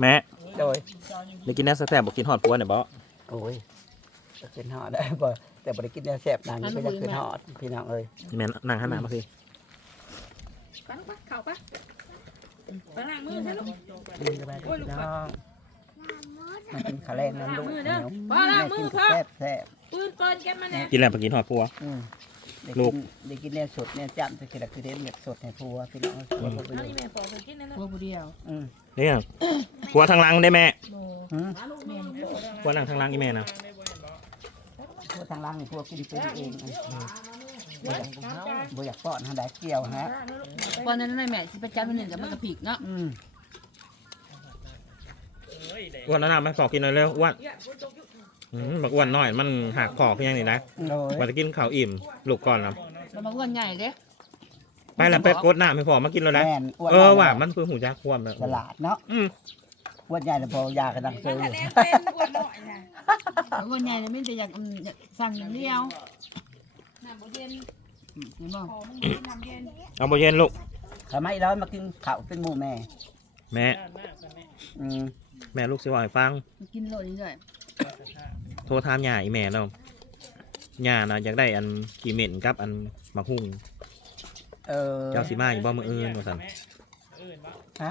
แม่โดยได้กินแน่แซ่บๆบ่กินฮอดปัวเนี่ยบ่โอ้ยจะขึ้นหอดได้บ่แต่บ่ได้กินแนวแซ่บนางนี่ก็อยากขึ้นหอดพี่น้องเอ้ยแม่นั่งหันหน้ามาสิไปลูกไปเข่าไปไปล้างมือใช่ลูกดีกันไปพี่น้องมากินข้าวแรงน้ำลูกมือเหเด้นีอยวพ่อล้างมือกินพ่อแซ่บแซ่บปืนก่อนแกมาแน่กินแล้วไปกินฮอดปัวอืม ได้ลูกิกนได้กินแนวสดแนวจ้ำจะกินอะไรคือเด็ดเม็ดสดให้ผัวพี่น้องเอ้ยผัวบ่ไปเอาดูอีแม่ปอกให้กินนั่นแหละพวกผู้เดียวอืมเนี่ยปัวทางหลังได้แม่อืมปัวนั่งทางหลังอีแม่นะผัวทางล่างนี่ผัวกินเป็นเองอืมบ่อยากบ่อยากป้อนหาได้เกี่ยวฮะวันนั้นนายแม่ที่ประจำวันหนึ่งกับมันกระผิกเนาะอืมอ้วนแล้วนะไม่พอกินหน่อยเร็วอ้วน อืมบักอ้วนน้อยมันหักคอเพียงนี่นะโดยว่าจะกินข้าวอิ่มลูกก่อนนะเรามาอ้วนใหญ่เด้ไปแล้วไปกดหน้าไม่พอมากินเลยนะแม่นอ้วนเออว่ะมันคือหูจักควมแบบฉลาดเนาะอืมอ้วนใหญ่แล้วพอยากระดังเซยแต่แรงเป็นปวดหน่อยนะอ้วนใหญ่เนี่ยไม่แต่อยากอืมอยากสั่งอย่างเดียวน้ำบ่เย็นอืมเห็นบ่ขอมันกินน้ำเย็นเอาบ่เย็นลูกทำไมเรามากินข้าวเป็นหมู่แม่ แม่ อืมแม่ลูกสิว่าให้ฟังมากินโลดนี้ด้วย โทรถามยาอีแม่เรายานะอยากได้อันขีเหม็นกับอันหมักหุ่งเออเจ้าสิมาอยู่บ่มืออื่นว่าซั่นฮะ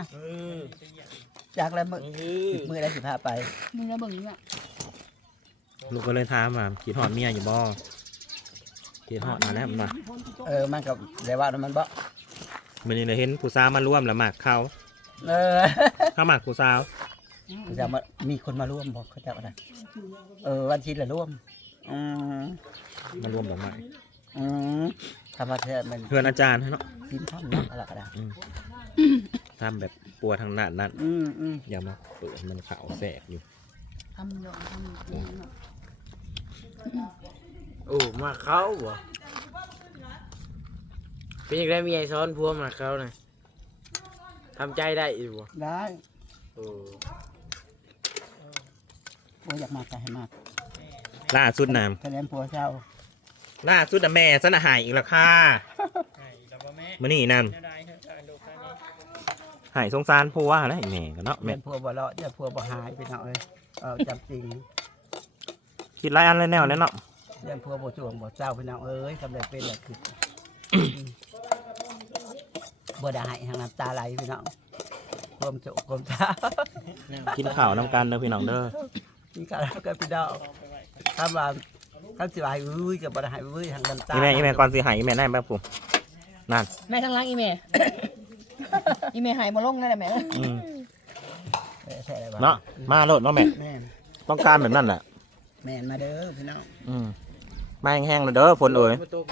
จากแล้วมือสิบมือได้สิพาไปมึงแล้วเบิ่งนี่อะลูกก็เลยถามว่าคิดฮอดเมียอยู่บ่คิดฮอดมาแล้วมันว่าเออมันกับเดี๋ยวว่ามันบ่มื้อนี้ได้เห็นผู้สาวมาร่วมแล้วหมากเขาเออเข้าหมากผู้สาวจะมามีคนมาร่วมบอกเขาจะอะไร เออวันชินละร่วม อืมมาร่วมดอกไม้อืมทำมาเถอะมันเพื่อนอาจารย์เนาะกินท่อมเนาะอะไรก็ได้ทำแบบปัวทางนั้นนั้นอืมอืมอย่ามาเปิดมันขาวแสกอยู่ทำโลดทำนี่เนาะโอ้มาเขาบ่เป็นยังไงมีไอ้ซ้อนพัวมาเขาน่ะทำใจได้อยู่บ่ได้ โอ้ ผัวอยากมาก็ให้มากล่าสุดน้คะแนนผัวเจ้าำล่าสุดน่ะแม่สนะหายอีกแล้วค่ะมื้อนี้นั่นหายสงสารผัวแล้วไอ้แม่ก็เนาะแม่แม่ผัวบ่เลาะเดี๋ยวผัวบ่หายไปเนาะเอ้ยเออจำจริงคิดหลายอันเลยแนวแล้วเนาะเรื่องผัวบ่จวงบ่เจ้าพี่น้องเอ้ยสำเร็จเป็นแหละคือบ่ได้ให้ทางน้ำตาไหลพี่น้องรวมโจกรวมตากินข้าวนํกันเด้อพี่น้องเด้อ นี่ก็แล้วก็พี่น้องถ้าว่าถ้าสิว่าให้อุ้ยก็บ่ได้ให้อุ้ยทางน้ำตาอีแม่อีแม่ก่อนสิหายอีแม่ได้แบบผมนั่นแม่ทั้งหล้างอีเมอีเมหายมาลงนั่นแหละแม่อืมแท้ๆเลยว่เนาะมาโลดเนาะแม่ แม่นต้องการแบบนั้นแหละแม่นมาเด้อพี่น้องอืมมาแห้งๆเลยเด้อฝนเอ้ยมาตก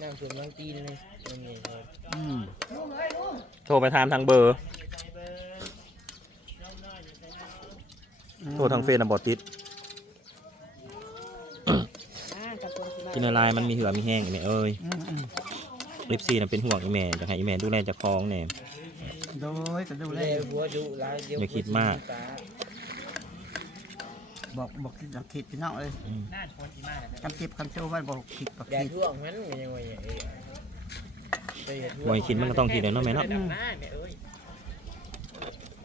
นั่งสวนบางตีนเลยตรงนี้ครับอืมโทรไปถามทางเบอร์ โทรทางเฟซน่ะบ่ติดกินอะไรมันมีเหือมีแห้งอีแม่เอ้ยอืมอืมลิปซีน่ะเป็นห่วงอีแม่อยากให้อีแม่ดูแลเจากคองแน่โดยก็ดูดูแลแลหัวดุร้ายเดียวอย่าคิดมาก บอกบอกคิดบอกคิดพี่น้องเอ้ยอืมคำเจ็บคำโชว์มันบอกคิดบอกอย่าคิดท่วงมันมันยังไงเอ้ยไปเฮ็ดท่วงบ่ให้คิดมันก็ต้องคิดเลยเนาะแม่เนาะ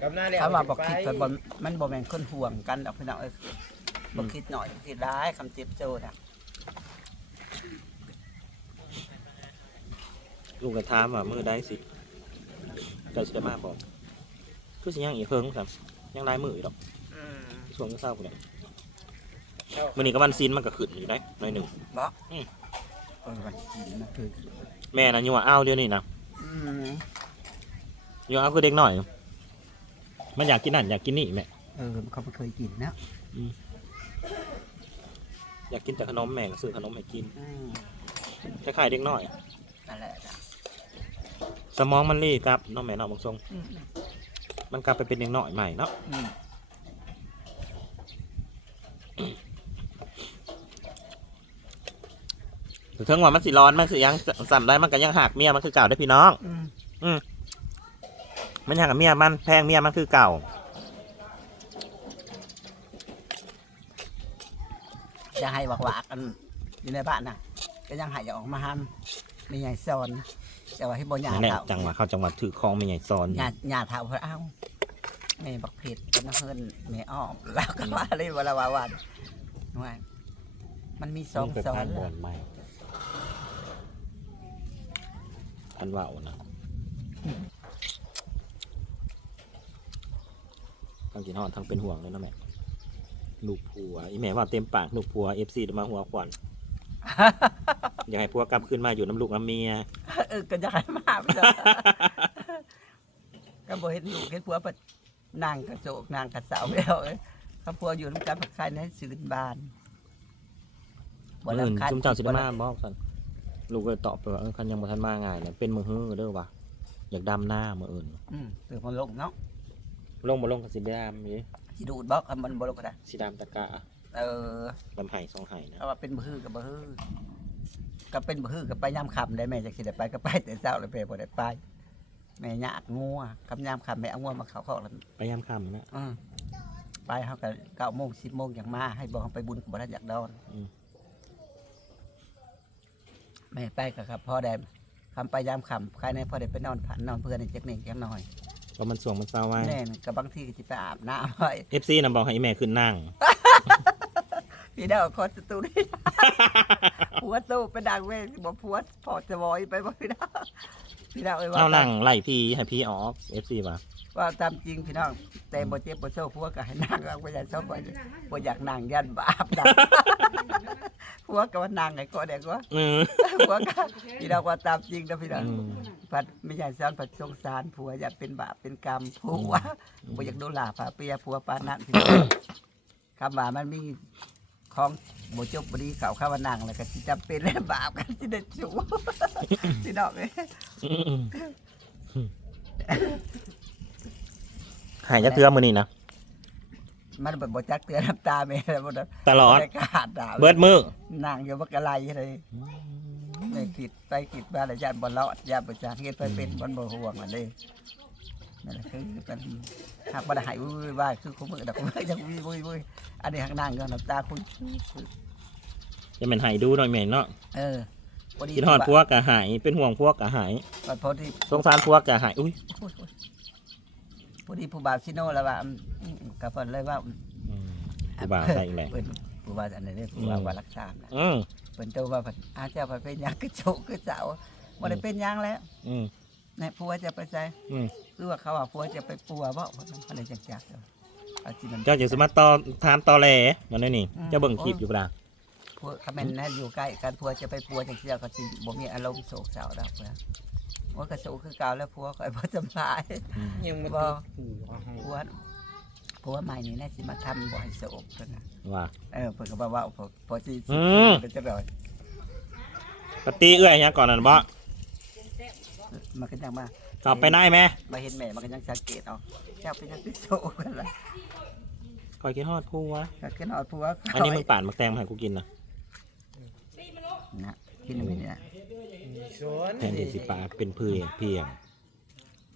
กับหน้าแล้วถ้าว่าบอกคิดมันบ่มันบ่แม่นคนห่วงกันดอกพี่น้องเอ้ยบอกคิดหน่อยคิดร้ายคำเจ็บโจน่ะลูกก็ถามว่ามื้อใดสิเจ้าสิได้มาบ่คือสิยังอีกเพิ่งครับยังหลายมื้ออยู่ดอกอืม ช่วงเช้าพุ่นแหละมื้อนี้ก็วันศีลมันก็ขึ้นอยู่ได้หน่อยหนึงเออวันกินนะคือแม่น่ะยัวอ้าวเดี๋ยวนี้นะอืมยัวอ้าวคือเด็กน้อย มันอยากกินนั่นอยากกินนี่แม่เออเขาไม่เคยกินนะอยากกินแต่ขนมแม่ก็ซื้อขนมให้กินอืมคล้ายๆเด็กน้อย นั่นแหละจ้ะสมองมันรีครับเน้องแม่เน้องบางทรง อืมมันกลับไปเป็นเด็กน้อยใหม่เนาะอืมถึงว่ามันสิร้อนมันสิยังสั่นได้มันก็ยังหักเมียมันคือเก่าได้อพี่น้อง อืมมั นหักกับเมียมันแพงเมียมันคือเก่าจะให้บอกว่ากันอยู่ในบ้านน่ะ ก็ยังใหายออกมาห้ามมีใหญ่สอนแต่ว่าให้บ่หยานั่นแหละเท่าจังหวะเข้าจังหวะถือคองไม่ใหญ่ซ้อนหยาหยาเท่าเพราะเอ้าแม่บักเผ็ดกันเฮินแม่อ้อมแล้วก็ว่าเลยว่าละว่าวันว่ามันมีสองไปซ้อพานนบอลใหม่พันว่าวนะ ทั้งกินหอดทั้งเป็นห่วงเลยนะแม่ลูกผัวอีแม่ว่าเต็มปากลูกผัวเอฟซีมาหัวขวัญอยากให้ผัวกลับขึ้นมาอยู่น้ำลูกน้ำเมียเออก็จะให้มาไปเถอะก็บ่เห็นลูกเห็นผัวปะนางกระโจกนางกระเสาแล้วเอ้ยเขาผัวอยู่น้ำกันผักไข่ในสื่นบานบ่เอื่นรำคาญจุ่มเจ้าสิได้มาบอกสันลูกก็เลยตอบไปว่าเออคันยังบ่ทันมาง่ายเนี่ยเป็นมือฮื้อเด้อว่ะอยากดำหน้ามืออื่นอืมเสือมันลงเนาะ ลงบ่ลงก็สิดำนี่สิดูดบอกมันบ่ลงก็ได้สิดำตะกะเออลำไห้สองไห้นะเอาว่าเป็นบ่ฮือกับบ่ฮือก็เป็นบ่ฮือกับไปยามค่ำได้แม่จักสิได้ไปก็ไปแต่เช้าเลยไปบ่ได้ไปแม่ยากงัวคำยามค่ำแม่เอางัวมาเข้าคอกแล้วไปยามค่ำนะอืมไปเฮาก็9โมง10โมงอย่างมาให้บ่ไปบุญก็บ่ได้อยากดอนอืมแม่ไปก็ครับพ่อได้คำไปยามค่ำใครในพ่อได้ไปนอนผันนอนเพื่อนในจักหนึ่งจักหน่อย เพราะมันสวงมันเศร้าไว้แน่นก็บางทีก็สิไปอาบน้ำไว้เอฟซีนำบอกให้แม่ขึ้นนั่ง พี่ดาวคอสตูนี่ผัวตู้ไปดังเว้ยบ่ผัวพอจะวอยไปบ่พี่ดาวพี่ดาวเอ้ยว่าเอานั่งไล่พี่ให้พี่ออฟเอฟซีป่ะว่าตามจริงพี่น้องแต่บ่เจ็บบ่โซ่ผัวก็ให้นั่งเอาบ่อยากชอบบ่บ่อยากนั่งยันบาปนะผัวก็ว่านั่งไอ้ก็เด็กว่าเออ ผัวก็พี่ดาวว่าตามจริงนะพี่ดาวอืมพัดไม่ใช่สอนผัดสงสารผัวอยากเป็นบาปเป็นกรรมผัวบ่อยากโดนลาผาเปียผัวปานนั้นพี่น้องคำว่ามันมีของบ่จบบ่ดีเขาข้าว่านั่งแล้วก็สิจำเป็นและบาปกันสิได้จูพี่น้องเอ้ยอืมอืมหายจะเทือมือนี่นะมันบ่จักเตือนน้ำตาแม่แล้วบ่ได้ตลอดได้ขาดดาวเบิดมือนั่งอยู่บักกะไลเลย ไม่คิดไปคิดมาแล้วญาติบ่รอดญาติบ่จักเฮ็ดไปเป็นบ่บ่ห่วงอันนี้นั่นแหละคือเป็นหากบ่ได้ใหายวุ้ยว่าคือคุมือดอกมือจังวุ้ยวุ้ยวุ้ยอันนี้หักนั่งก็น้ำตาคุณจะเป็นหายดูหน่อยแม่เนาะเออพอดีคิดฮอดพวกกะหายเป็นห่วงพวกกะหายบัดพอดีสงสารพวกกะหายอุ้ยพอดีผู้บ่าวชิโน่แล้วว่าอืมอืมกับเพิ่นเลยว่าอืมกูบาใส่อีกแล้วเพิ่นผู้บ่าวอันนี้เนี่ยผู้บ่าวว่ารักษานะอืม เพิ่นเจ้าว่าเพิ่นอาเจ้าไปเป็นหยังคือโจกคือเสาบ่ได้เป็นหยังแล้วอืมนี่ผัวจะไปใส่อืมคือว่าเขาว่าผัวจะไปปัวบ่เพิ่นเพิ่นเลยจักจักเด้อเอาสิมัน เจ้าจะสมาตอทานตอแหลมันนี่นี่เจ้าเบิ่งคลิปอยู่ปะล่ะผัวคำแม่นนะอยู่ใกล้กันผัวจะไปปัวจังซี่ก็สิบ่มีอารมณ์โศกเศร้าดอกเพิ่นว่าก็โศกคือเก่าแล้วผัวก็บ่สำบาย ยังมาบ่ติดหูเอาให้ผัว ผัวใหม่นี่น่าสิมาทำบ่ให้โศกเพิ่นน่ะว่า เออเพิ่นก็บอกว่าพอพอสิอืม เป็นจังได๋ปฏิเอื้อยยังก่อนนั่นบ่มันก็ยังมากลับไปได้ไหมมาเห็นแม่มันก็ยังสังเกตเอาเจ้าเป็นยังติดโซกันล่ะคอยกินฮอดพูวะก็ขึ้นเอาผัวอันนี้มึงป่านมาแตงมาให้กูกินนะนะกินไม่เนี่ยสวนแทนที่สิปากเป็นเพื่อเพียง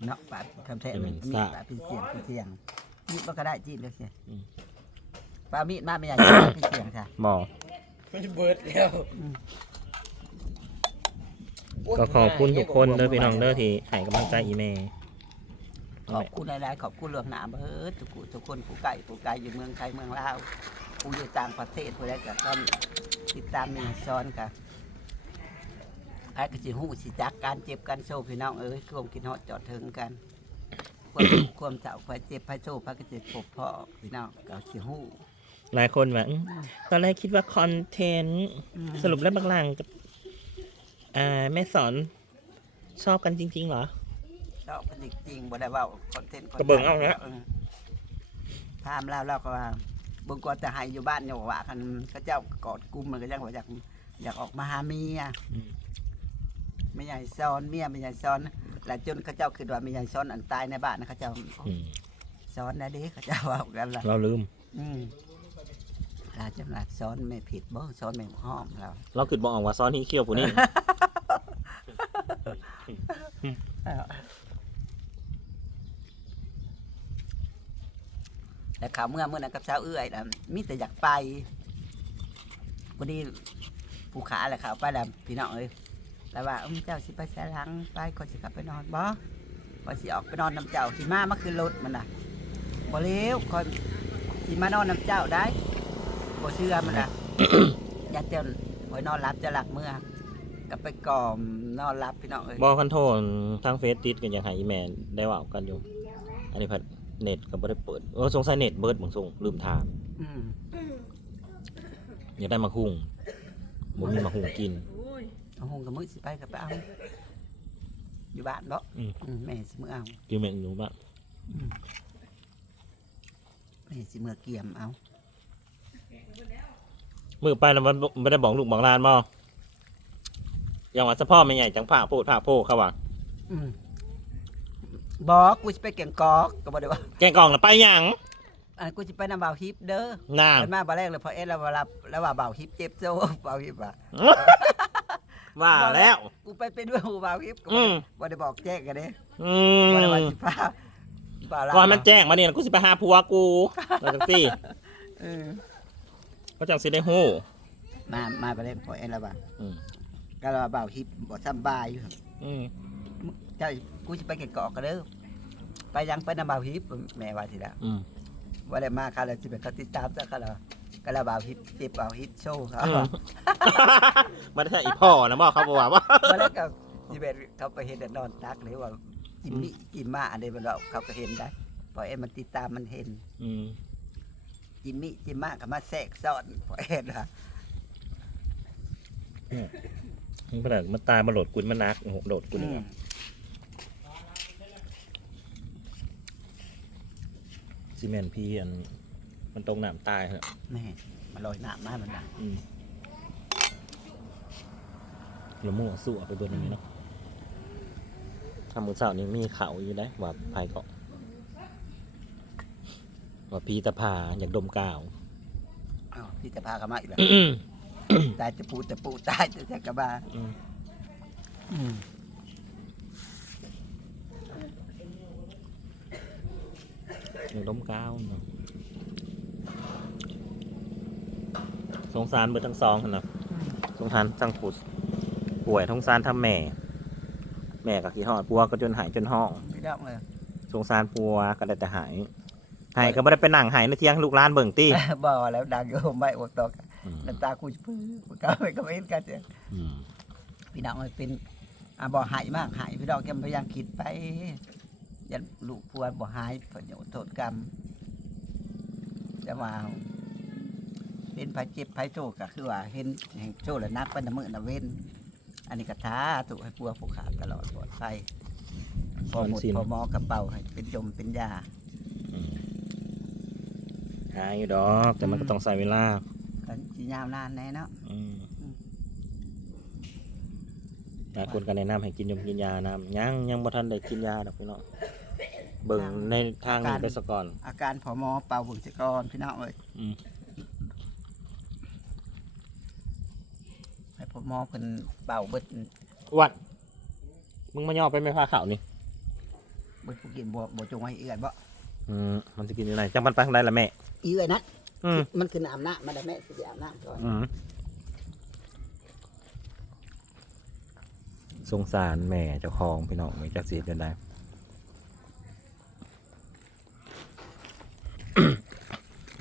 เนาะปาดทำแท้จะเป็มีนดซ่าปาดเป็นเสียงเป็นเสียง มีดมันก็ได้จีบเลยเสียอืมปามีดมาไม่ใหญ่เป็นเสียงค่ะบอมันเบิดแล้วก็ขอบคุณทุกคนเด้อพี่น้องเด้อที่ให้กำลังใจอีเมย์ขอบคุณหลายๆขอบคุณเรื่องหนาเบิดทุกคนทุกคนผู้ไก่ผู้ไก่อยู่เมืองไทยเมืองลาวผู้อยู่ต่างประเทศผู้ใดก็ต้องติดตามมีซ้อนกันใครก็สิหู้สิจักการเจ็บการโซ่พี่น้องเอ้ยรวมกินฮอดจอดถึงกัน ความความเจ้าความเจ็บพระโซ่พระกเจ็บปกพ่อพี่น้องก็สิหู้ หลายคนว่าอื้อตอนแรกคิดว่าคอนเทนต์สรุปแล้วบางหลังกับอ่าแม่สอนชอบกันจริง ๆ เหรอชอบกันจริงๆบ่ได้เว่าคอนเทนต์ก็เบิ่งเอาเนี่ย ถามแล้วเราก็ว่าเบิ่งก่อนจะให้อยู่บ้านอยู่ว่าคันเขาเจ้ากอดกุมมันก็ยังว่าอยากอยากออกมาหาเมียอืม ไม่ใหญ่ซ้อนเมียไม่ใหญ่ซ้อน แล้วจนเขาเจ้าคิดว่าไม่ใหญ่ซ้อนอันตายในบ้านนะเขาเจ้าอืมซ้อนนะเดิเขาเจ้าว่ากันล่ะเราลืม อืมถ้าจำหลักซ้อนไม่ผิดบ่ซ้อนไม่ห้อมเราเราคือบอกว่าซ้อนที่เขี้ยวผู้นี้แต่ข่าวเมื่อเมื่อนั้นกับสาวเอื้อยนะมีแต่อยากไปวันนี้ผู้ขาแหละข่าวไปแล้วพี่น้องเอ้ย แต่ว่าอืมเจ้าสิไปใช้หลังไปก่อนสิกลับไปนอนบ่ก่อนสิออกไปนอนน้ำเจ้าสิมามาคืนรถมันน่ะบ่เร็วก่อนสิมานอนน้ำเจ้าได้บ่เชื่อมันน่ะอย่าเจ้าไว้นอนรับจะหลักเมื่อก็ไปกล่อมนอนรับพี่น้องเอ้ยบอกคันโทนทางเฟซติดกันอย่างหาอีแมนได้เว่ากันอยู่ อันนี้พัดเน็ตก็บ่ได้เปิดเออสงสัยเน็ตเบิดบางส่งลืมถามอืมอยากได้มาคุ้งบ่มีมาคุ้งกินโอ้ย เอาหงกับมือสิไปกับไปเอาอยู่บ้านบ่อืม อืมแม่สิมือเอาคือแม่งอยู่บ้านแม่สิมือเกี่ยมเอามือไปแล้วมันบ่ได้บอกลูกบอกหลานบ่อย่างว่าสะพ่อแม่ใหญ่จังผ่าโพดผ่าโพเขาว่าอืมบอกกูสิไปเก่งกอกก็บ่ได้ว่าแกงกล่องน่ะไปหยังอันกูสิไปนำบ่าวฮิปเด้อน่าไปมาบ่แรกเลยพอเอ็ดแล้วว่ารับแล้วว่าบ่าวฮิปเจ็บโซ่บ่าวฮิปว่า ว่าแล้ว กูไปเป็นด้วยบ่าวฮิปก็อืบ่ได้มบ่ได้บอกแจ้งกันเด้อืบ่ได้ว่ามสิพาบ่าวลาก่อนมันแจ้งมาเนี่ยกูสิไปหาผัวกูแล้วจังซี่เออก็จังสิได้ฮู้ มามาบ่แรกพอเอ็ดแล้วว่าอืม ก็ว่าบ่าวฮิปบ่สำบายอยู่อืมเจ้ากูสิไปเก่งกอกก็เด้อไปยังไปนำบ่าวฮิปแม่ว่าสิละอืม ว่าได้มาค่ะแล้วสิเป็นเขาติดตามซะค่ะแล้ว ก็แล้วบ่าวฮิปเจ็บบ่าวฮิปโชว์ครับอืม มันได้อีพ่อนะบอกเขาบอกว่า มาแล้วก็สิเป็นเขาไปเห็นแต่นอนตักหรือว่าจิมมี่จิมมาอันนี้มันเราเขาก็เห็นได้พอเอ็นมันติดตามมันเห็น อืมจิมมี่จิมมาก็มาแทรกซ้อนพอเอ็นว่ามันเป็นมันตายมาโหลดกุนมันนักโอ้โหโหลดกุนอืมซีเมนต์พี่อัน มันตรงน้ำตายฮะแม่มาลอยน้ำมามันนะอืมแล้วมั่วสู้เอาไปเบิร์นี้เนาะทำมือเสานี่มีเขาอยู่ได้ว่าภัยเกาะว่าพีตะพาอยากดมกาวอ้าวพี่จะพากันมาอีกแล้วอืมตายจะปูจะปูตายจะจะกระบาอืมอืมอยากดมกาวเนาะ งสารเบิร์ทั้งสองหั่นนะสงสารทั้งผู้ป่วยสงสารทั้งแม่ แม่ก็ขี้หอดปัวก็จนหายจนห้อง พี่ดอกเลย สงสารปัวก็ได้แต่หายหายก็ไม่ได้ไปนั่งหายในเที่ยงลูกร้านเบิ่งตี้บอกแล้วดังโยมไม่อดตกอืมน้ำตากูจะพื้นกูก้าวไปก็ไม่เห็นกันเจ้อืมพี่น้องเลยเป็นอ่าบ่หายมากหายพี่น้องแกพยายามคิดไปยันลูกพัวบ่หายผลโทษกรรมจะมา เป็นภัยเจ็บภัยโตก็คือว่าเห็นแห่งโชและนักเป็นน้ำมือน้ำเว้น อันนี้ก็ท้าถูกให้ปัวผูกขาดตลอดปลอดภัยพอหมดพอหมอกระเป๋าให้เป็นจมเป็นยาอืมหายอยู่ดอกแต่มันก็ต้องใส่เวลากันจียาวนานแน่เนาะอืมอืมหลายคนก็แนะนำให้กินยมกินยานำยังยังบ่ทันได้กินยาดอกพี่น้องเบิ่งในทางนี้ไปซะก่อน อาการพอหมอเป่าบุญสกรพี่น้องเอ้ย อืม ให้พอหมอเพิ่นเป่าเบิดวัด มึงมาย่อไปไม่พาข่าวนี่เบิดผู้กินบ่บ่จงไว้เอื้อนบ่อืมมันจะกินยังไงจังมันไปทางใดล่ะแม่อีเอื้อนนะอืมมันคือน้ำหน้ามันได้แม่สิไปอาบน้ำก่อนอืมสงสารแม่เจ้าของพี่น้องไม่จักเสียกันได้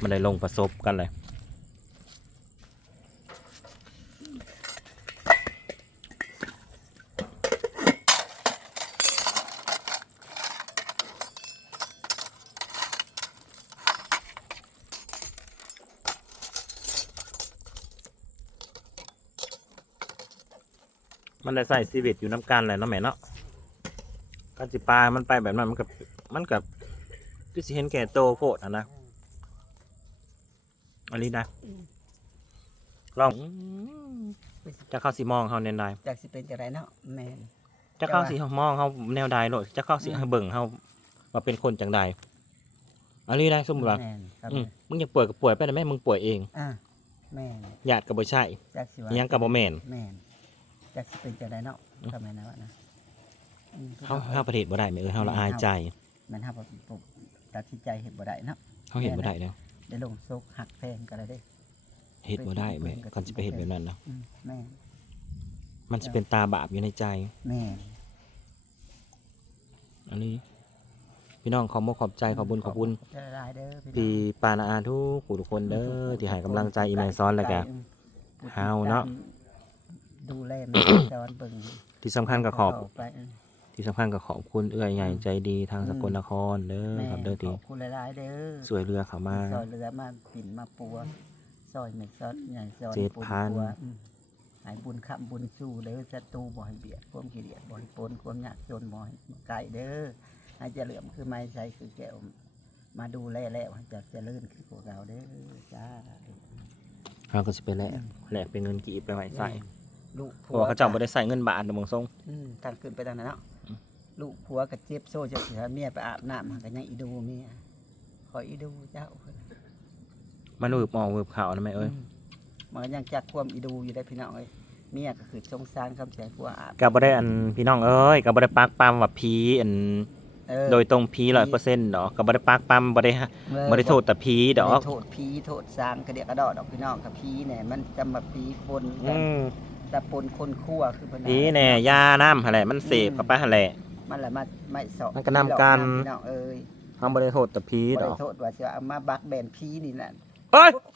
มันได้ลงประสบกันเลย ได้ใส่ชีวิตอยู่น้ำกันแหละเนาะแม่เนาะการสิปลามันไปแบบนั้นมันกับมันกับคือสิเห็นแก่โตโพดอะนะอันนี้นะลองจะเข้าสิมองเขาแนวใดจากสิเป็นจังไดเนาะแม่นจะเข้าสิมองเขาแนวใดโลดจะเข้าสิเบิ่งเขาว่าเป็นคนจังใดอันนี้ได้สมมติว่าแม่นครับอืมมึงอยากป่วยก็ป่วยไปนะแม่มึงป่วยเองอ่าแม่นญาติก็บ่ใช่จากสิว่าอิหยังก็บ่แม่นแม่น จากสิเป็นจังไดเนาะทำไมนะวะนะอืมเฮาเฮาประเทศบ่ได้แม่เอ้ยเฮาละอายใจมันเฮาบ่บ่ตัดสินใจเฮ็ดบ่ได้เนาะเฮาเห็นบ่ได้แล้วได้ลงโซกหักแพงกันแล้วเด้ เฮ็ดบ่ได้แม่ก่อนสิไปเฮ็ดแบบนั้นนะอืมแม่นมันจะเป็นตาบาปอยู่ในใจ แม่อันนี้ พี่น้องขอมขอบใจขอบบุญขอบคุณ จะได้เด้อพี่น้องพี่ปานาอาทุกผู้ทุกคนเด้อที่ให้กำลังใจอีแมนซ้อนแล้วก็ เฮาเนาะ ดูแลแม่ซ้อนเบิ่งที่สำคัญก็ขอบไปที่สำคัญก็ขอบคุณเอื้อยใหญ่ใจดีทางสกลนครเด้อแม่ครับเด้อขที่อบคุณหลายๆเด้อสวยเรือเขามา ซอยเรือมาปิ่นมาปัวซอยแม่ซอดใหญ่ซอยเจ็ดปูพัน ปัวอืมให้บุญคำบุญสู้เด้อศัตรูบ่ให้เบียดความขี้เดียดบ่ให้ปนความยากจนบ่ให้ไก่เด้อให้เจริญคือไม้ใช้คือแก้วมาดูแลแล้วให้จะเจริญคือพวกเราเด้อจ้า เราก็จะไปแลกแลกเป็นเงินกีบไปไว้ใส่ ลูกเพราะว่าเขาเจ้าบ่ได้ใส่เงินบาทเดอกมงทรงอืมทางขึ้นไปทางนั้นเนาะลูกผัวกับเจ็บโซ่จะเสียเมียไปอาบน้ำมันก็ยังอีดูเมียขออีดูเจ้ามันวืบออกวืบเข่านะแม่เอ้ยมมันก็ยังจักความอีดูอยู่ได้พี่น้องเอ้ยเมียก็คือสงสารคำแสนผัวอาบก็บ่ได้อันพี่น้องเอ้ยก็บ่ได้ปักปั๊มว่าผีอันเออโดยตรงผี100%ดอกก็บ่ได้ปักปั๊มบ่ได้ฮะบ่ได้โทษแต่ผีดอกบ่ไโทษผีโทษสร้างกระเดียกกระดอดอกพี่น้องกับผีเนี่ยมันจะมาผีปนกัอืนม แต่ปนคนคั่วคือเพิ่นผีแน่ยาน้ำหั่นแหละมันเสพเข้าไปหั่นแหละ มันแหละมาไม่สอบมันก็นำกัน พี่น้องเอ้ยเฮาบ่ได้โทษแต่ผีบ่ดได้อกโทษว่าจะเอามาบักแบนผีนี่แหละเฮ้ยโค